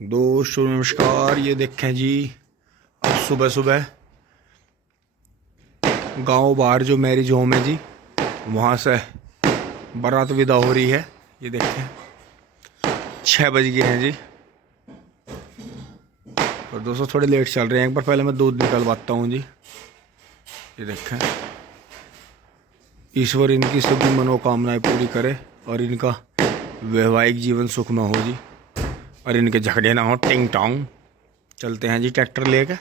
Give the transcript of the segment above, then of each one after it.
दोस्तों नमस्कार। ये देखें जी, अब सुबह सुबह गांव बाहर जो मैरिज होम है जी, वहाँ से बारात विदा हो रही है। ये देखें 6 बज गए हैं जी। और दोस्तों थोड़े लेट चल रहे हैं। एक बार पहले मैं दूध निकलवाता हूँ जी। ये देखें, ईश्वर इनकी सभी मनोकामनाएं पूरी करे और इनका वैवाहिक जीवन सुखमय हो जी, और इनके झगड़े ना हो। टिंग टोंग चलते हैं जी ट्रैक्टर लेके।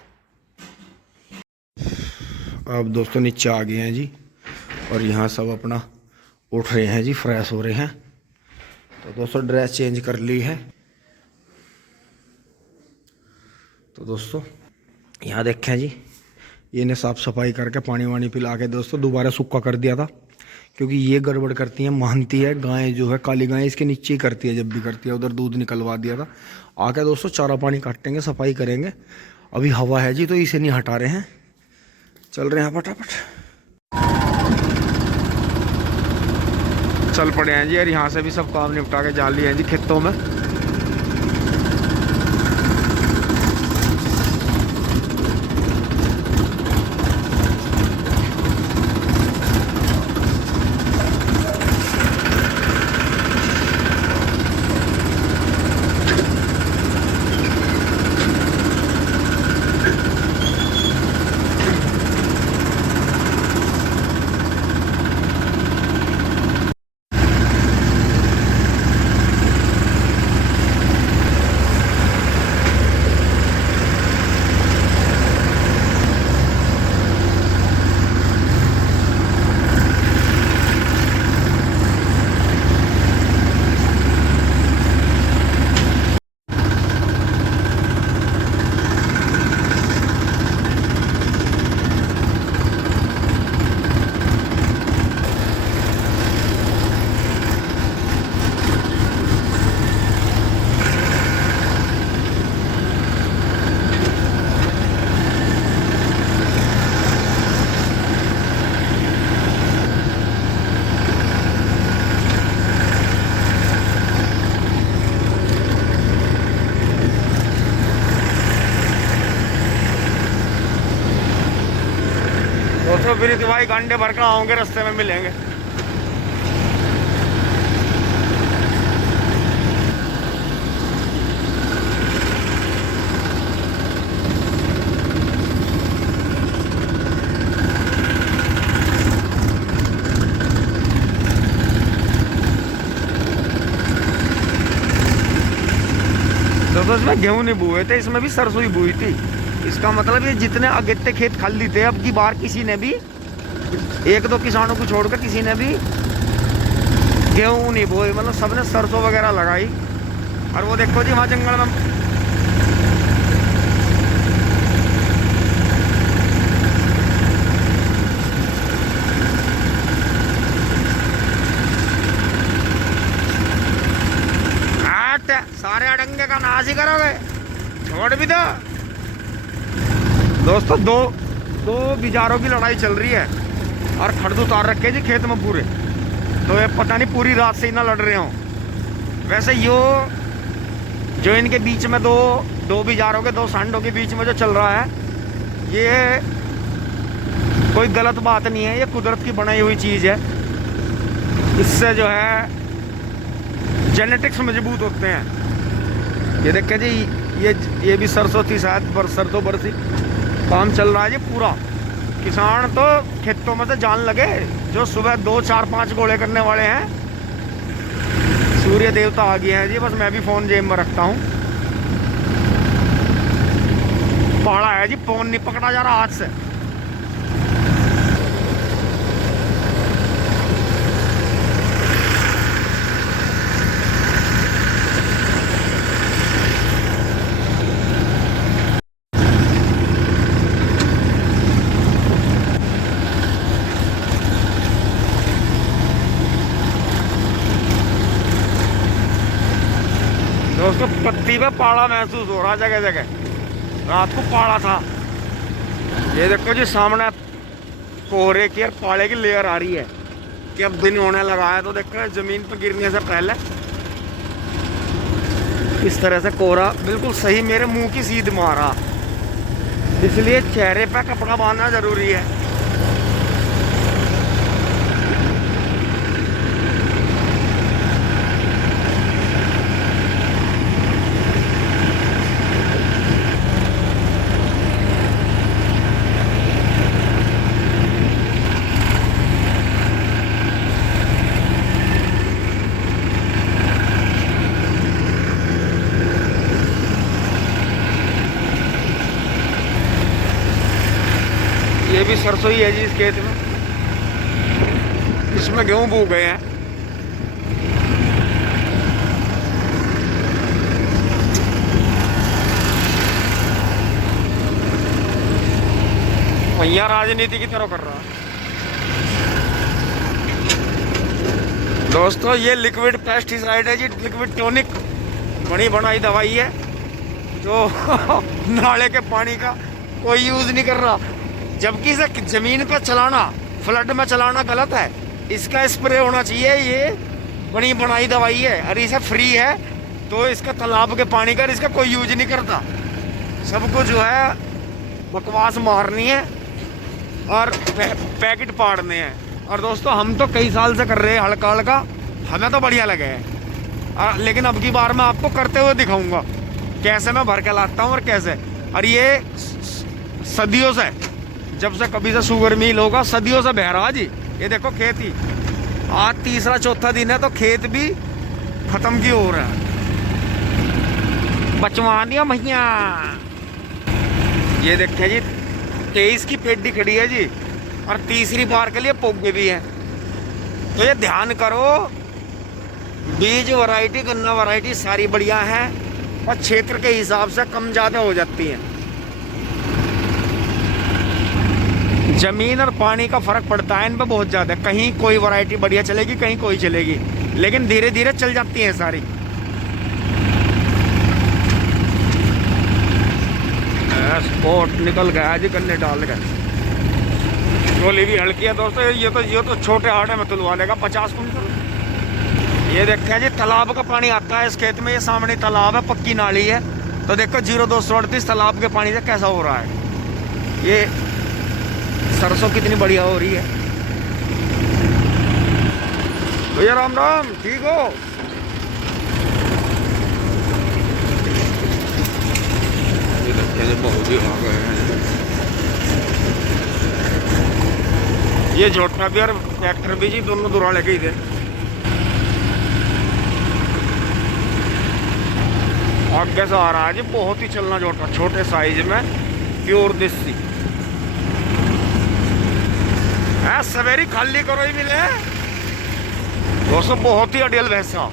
अब दोस्तों नीचे आ गए हैं जी, और यहाँ सब अपना उठ रहे हैं जी, फ्रेश हो रहे हैं। तो दोस्तों ड्रेस चेंज कर ली है। तो दोस्तों यहाँ देखें जी, इन्हें साफ सफाई करके पानी वानी पिला के दोस्तों दोबारा सूखा कर दिया था, क्योंकि ये गड़बड़ करती है, मानती है। गाय जो है, काली गाय, इसके नीचे ही करती है जब भी करती है। उधर दूध निकलवा दिया था। आके दोस्तों चारा पानी काटेंगे, सफाई करेंगे। अभी हवा है जी तो इसे नहीं हटा रहे हैं, चल रहे हैं फटाफट। चल पड़े हैं जी, और यहाँ से भी सब काम निपटा के जा लिए हैं जी खेतों में। दोस्तों फिर भाई घंटे भर का आओगे, रास्ते में मिलेंगे। दोस्तों इसमें गेहूं नहीं बोए थे, इसमें भी सरसों ही बोई थी। इसका मतलब ये जितने अगेते खेत खाली थे, अब की बार किसी ने भी, एक दो किसानों को छोड़कर किसी ने भी गेहूं नहीं बोए। मतलब सबने सरसों वगैरह लगाई। और वो देखो जी वहाँ जंगल में सारे अडंगे का नाश ही करोगे, छोड़ भी दो। दोस्तों दो बिजारों की लड़ाई चल रही है, और खड़द उतार रखे जी खेत में पूरे। तो ये पता नहीं पूरी रात से ही ना लड़ रहे हो। वैसे जो इनके बीच में दो बिजारों के, दो सांडों के बीच में जो चल रहा है, ये कोई गलत बात नहीं है। ये कुदरत की बनाई हुई चीज है। इससे जो है जेनेटिक्स मजबूत होते हैं। ये देखें जी, ये भी सरसों थी शायद, सरसों बरसी काम चल रहा है जी पूरा। किसान तो खेतों में से जान लगे, जो सुबह 2 4 5 गोले करने वाले हैं। सूर्य देवता आ गए हैं जी। बस मैं भी फोन जेब में रखता हूँ। पहाड़ा है जी, फोन नहीं पकड़ा जा रहा हाथ से। दोस्तों पत्ती पे पाड़ा महसूस हो रहा जगह जगह। रात को पाड़ा था। ये देखो जी सामने कोहरे की और पाड़े की लेयर आ रही है कि अब दिन होने लगा है। तो देखो जमीन पर गिरने से पहले इस तरह से कोहरा बिल्कुल सही मेरे मुंह की सीध मारा, इसलिए चेहरे पे कपड़ा बांधना जरूरी है। ये भी सरसों ही है जी इस खेत में, इसमें गेहूं बो गए हैं। भैया राजनीति की तरह कर रहा है। दोस्तों ये लिक्विड पेस्टिसाइड है जी, लिक्विड टॉनिक, बड़ी बनाई दवाई है जो नाले के पानी का कोई यूज नहीं कर रहा, जबकि इसे जमीन पर चलाना, फ्लड में चलाना गलत है। इसका स्प्रे होना चाहिए, ये बड़ी बनाई दवाई है और इसे फ्री है, तो इसका तालाब के पानी का इसका कोई यूज नहीं करता। सबको जो है बकवास मारनी है और पैकेट पाड़ने हैं। और दोस्तों हम तो कई साल से कर रहे हैं हल्का हल्का, हमें तो बढ़िया लगे है, लेकिन अब की बार मैं आपको करते हुए दिखाऊंगा कैसे मैं भर के लाता हूँ और कैसे। और ये सदियों से, जब से कभी से शुगर मिल होगा, सदियों से बह रहा जी। ये देखो खेत ही आज तीसरा चौथा दिन है तो खेत भी खत्म की हो रहा है। बचवा दिया भैया। ये देखें जी 23 की पेटी खड़ी है जी, और तीसरी बार के लिए पोगे भी है। तो ये ध्यान करो, बीज वैरायटी, गन्ना वैरायटी सारी बढ़िया है, और क्षेत्र के हिसाब से कम ज़्यादा हो जाती है। जमीन और पानी का फर्क पड़ता है इन पर बहुत ज़्यादा, कहीं कोई वैरायटी बढ़िया चलेगी, कहीं कोई चलेगी, लेकिन धीरे धीरे चल जाती हैं सारी। स्पॉट निकल गया जी गन्ने डाल गए। गोली भी हल्की है दोस्तों, ये तो छोटे आटे में तुलवा लेगा 50 कुंटल। ये देखते हैं जी तालाब का पानी आता है इस खेत में, ये सामने तालाब है, पक्की नाली है। तो देखो 0238 तालाब के पानी से कैसा हो रहा है। ये सरसों कितनी बढ़िया हो रही है। भैया राम राम, ठीक हो? ये लगता है बहुत ही आ गए हैं। ये झोटना भी और ट्रैक्टर भी जी दोनों दूरा लेके ही थे। आगे से आ रहा है जी बहुत ही चलना झोटा, छोटे साइज में, प्योर देसी। सवेरी खाली करो ही मिले दोस्तों, बहुत ही अडियल भैंसा।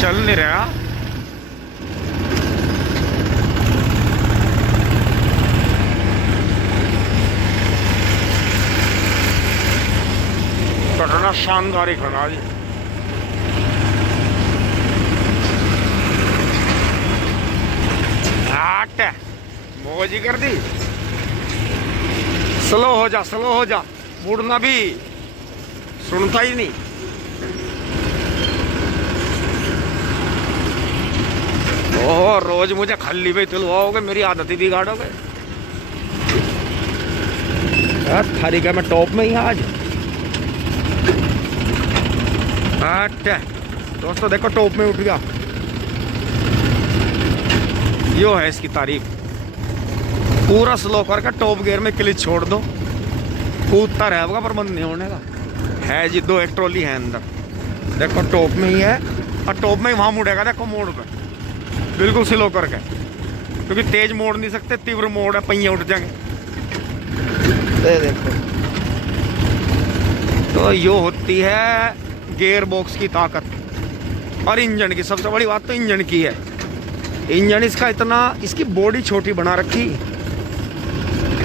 चल नहीं रहा। कटना शानदार ही खड़ा जी। मौजी कर दी। स्लो हो जा, स्लो हो जा, मुड़ना भी सुनता ही नहीं। ओह रोज मुझे खाली पे तुलवाओगे, मेरी आदत ही बिगाड़ोगे। थारी का मैं टॉप में ही आज। अच्छा दोस्तों देखो टॉप में उठ गया। यो है इसकी तारीफ। पूरा स्लो करके टॉप गियर में क्लिच छोड़ दो, कूदता रहेगा पर बंद नहीं होने का। है जी 2 एक ट्रॉली है अंदर, देखो टॉप में ही है, और टॉप में ही वहां मुड़ेगा, देखो मोड़ पे बिल्कुल स्लो करके, क्योंकि तेज मोड़ नहीं सकते, तीव्र मोड़ है, पहिए उठ जाएंगे। देखो तो यो होती है गियर बॉक्स की ताकत। और इंजन की सबसे बड़ी बात तो इंजन की है। इंजन इसका इतना, इसकी बॉडी छोटी बना रखी।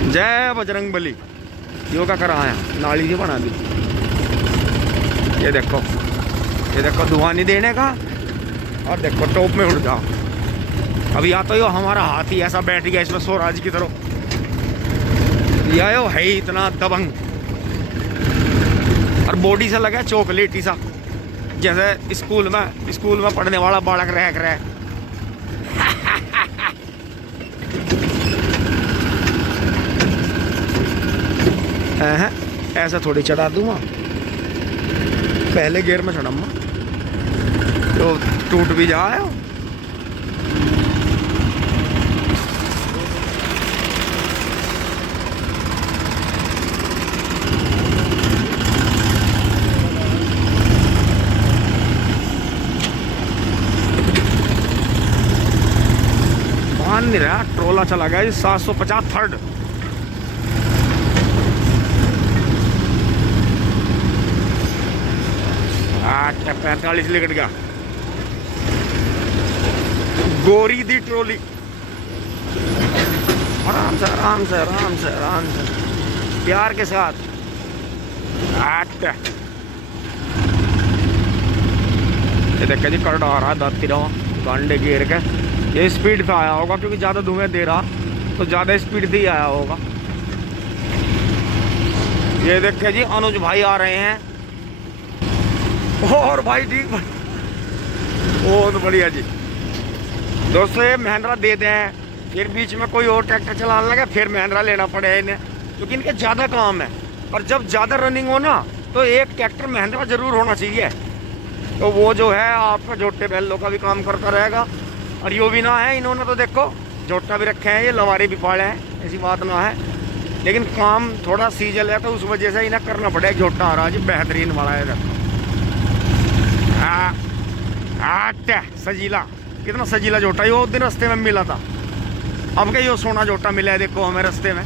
जय बजरंग बली। योगा कराया, नाली जी बना दी। ये देखो ये देखो धुआं नहीं देने का, और देखो टॉप में उड़ जाओ। अब या तो यो हमारा हाथी ऐसा बैठ गया इसमें स्वराज की तरह, या यो है ही इतना दबंग, और बॉडी से लगा चॉकलेटी सा, जैसे स्कूल में पढ़ने वाला बालक रह ऐसा थोड़ी चढ़ा दूंगा, पहले गियर में चढ़ाऊंगा तो टूट भी जाए। मान नहीं रहा, ट्रोला चला गया 750 थर्ड। अच्छा 45 लिकट गया, गोरी दी ट्रोली। आराम से आराम से आराम से आराम से, प्यार के साथ। ये देखिए जी करड़ा आ रहा है दाती रहा गांडे गिर के। ये स्पीड पे आया होगा क्योंकि ज़्यादा धुएं दे रहा, तो ज़्यादा स्पीड से ही आया होगा। ये देखिए जी अनुज भाई आ रहे हैं, और भाई ठीक भाई, बहुत बढ़िया जी। दोस्तों ये महिंद्रा दे दें, फिर बीच में कोई और ट्रैक्टर चलाने लगे फिर महिंद्रा लेना पड़े इन्हें, क्योंकि इनके ज़्यादा काम है। और जब ज़्यादा रनिंग हो ना तो एक ट्रैक्टर महिंद्रा जरूर होना चाहिए, तो वो जो है आपका जोटे बैलों का भी काम करता रहेगा। और यो भी ना है, इन्होंने तो देखो जोटा भी रखे हैं, ये लवारी भी पाले हैं, ऐसी बात ना है, लेकिन काम थोड़ा सीजल है तो उस वजह से इन्हें करना पड़ेगा। जोटा आ रहा जी बेहतरीन वाला है, देखो सजीला, कितना सजीला जोटा, ये वो दिन रास्ते में मिला था। अब क्या यो सोना जोटा मिला है देखो हमें रास्ते में।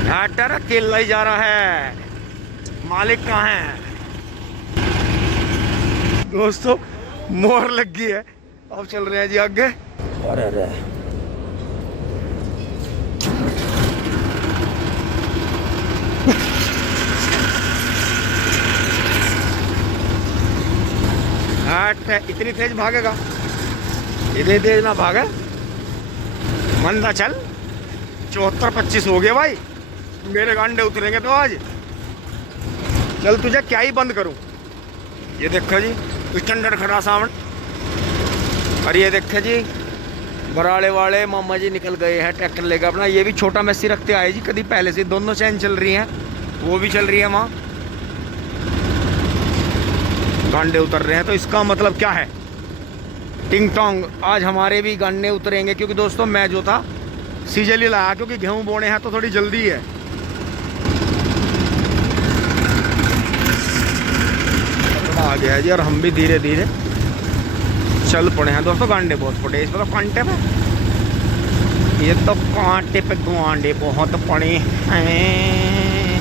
ट्रैक्टर अकेला ही जा रहा है, मालिक कहाँ है? दोस्तों मोहर लग गई है, अब चल रहे हैं जी आगे। अरे इतनी तेज भागेगा? इतनी तेज ना भागे, मंदा चल। 74-25 हो गए भाई, मेरे गांडे उतरेंगे तो आज। चल तुझे क्या ही बंद करूं। ये देखो जी स्टैंडर्ड खड़ा सामने, और ये देखो जी बराड़े वाले मामा जी निकल गए हैं ट्रैक्टर लेकर अपना। ये भी छोटा मैसी रखते आए जी कभी पहले से, दोनों चैन चल रही हैं, वो भी चल रही है वहाँ, गांडे उतर रहे हैं। तो इसका मतलब क्या है, टिंग टोंग आज हमारे भी गांडे उतरेंगे। क्योंकि दोस्तों मैं जो था सीजल ही लाया, क्योंकि गेहूं बोने हैं तो थोड़ी जल्दी है। आ गया है जी, और हम भी धीरे धीरे चल पड़े हैं दोस्तों। गांडे बहुत पड़े इस पर, तो कांटे पे, ये तो कांटे पे गांडे बहुत पड़े हैं।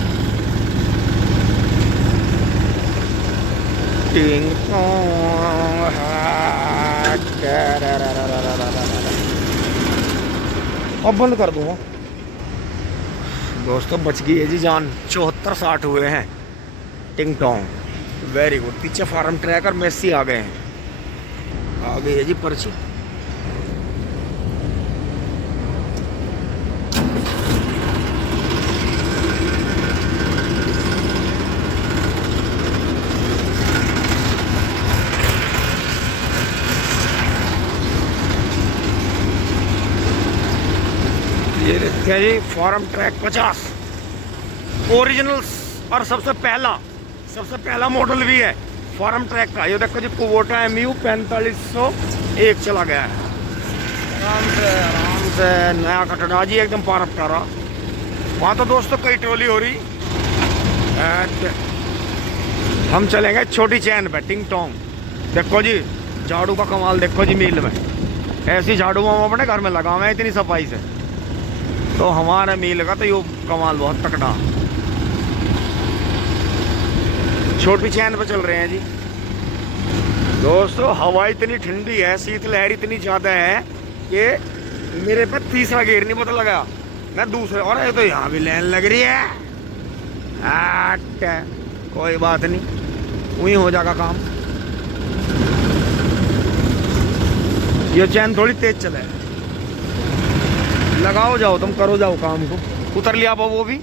टिंग टोंग अब बंद कर दूंगा दोस्तों। बच गई है जी जान, 74-60 हुए हैं। टिंग टोंग वेरी गुड। पीछे फार्म ट्रैक और मेसी आ गए हैं, आ गई है जी पर्ची। ये देखिए जी फार्म ट्रैक 50 ओरिजिनल्स, और सबसे पहला मॉडल भी है फार्म ट्रैक का। ये देखो जी कुबोटा MU 4501 चला गया है। आराम से नया कटड़ा जी, एकदम पार्क कर रहा। वहाँ तो दोस्तों कई ट्रोली हो रही। हम चलेंगे छोटी चैन पे, टिंग टोंग। देखो जी झाड़ू का कमाल, देखो जी मील में ऐसी झाड़ू हम अपने घर में लगाए हैं इतनी सफाई से, तो हमारा मील का तो ये कमाल बहुत तकड़ा। छोटी चैन पे चल रहे हैं जी दोस्तों। हवा इतनी ठंडी है, शीतलहर इतनी ज़्यादा है कि मेरे पे तीसरा गियर नहीं पता लगा, मैं दूसरे। और ये तो यहाँ भी लाइन लग रही है, कोई बात नहीं, वही हो जाएगा काम। ये चैन थोड़ी तेज चले, लगाओ जाओ तुम, करो जाओ काम को। उतर लिया वो भी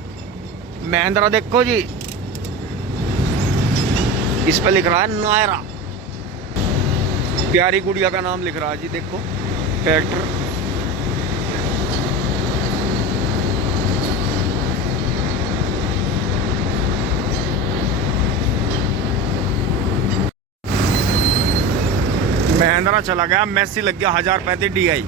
महिंद्रा, देखो जी इस पे लिख रहा है नायरा, प्यारी गुड़िया का नाम लिख रहा है जी। देखो ट्रैक्टर, महिंद्रा चला गया, मैसी लग गया 1035 DI।